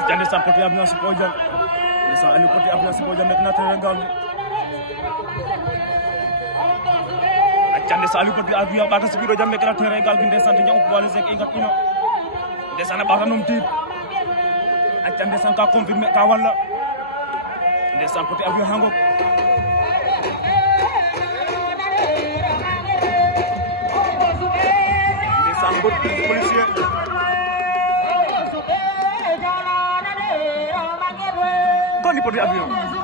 acca ndeysaan Petit Avion si podium ndeysaan Aliou Petit Avion si podium nekk na terrain gaal gi acca ndeysaan Aliou Petit Avion ɓaata si biir o jam nekk na terrain gaal gi ndeysaan te ña'u poids léger i ngat ino ndeysaan a ɓaata num tiid acca ndeysaan ka confirmer ka walla ndeysaan Petit Avion ha ngok ndeysaan mbër policier Petit Avion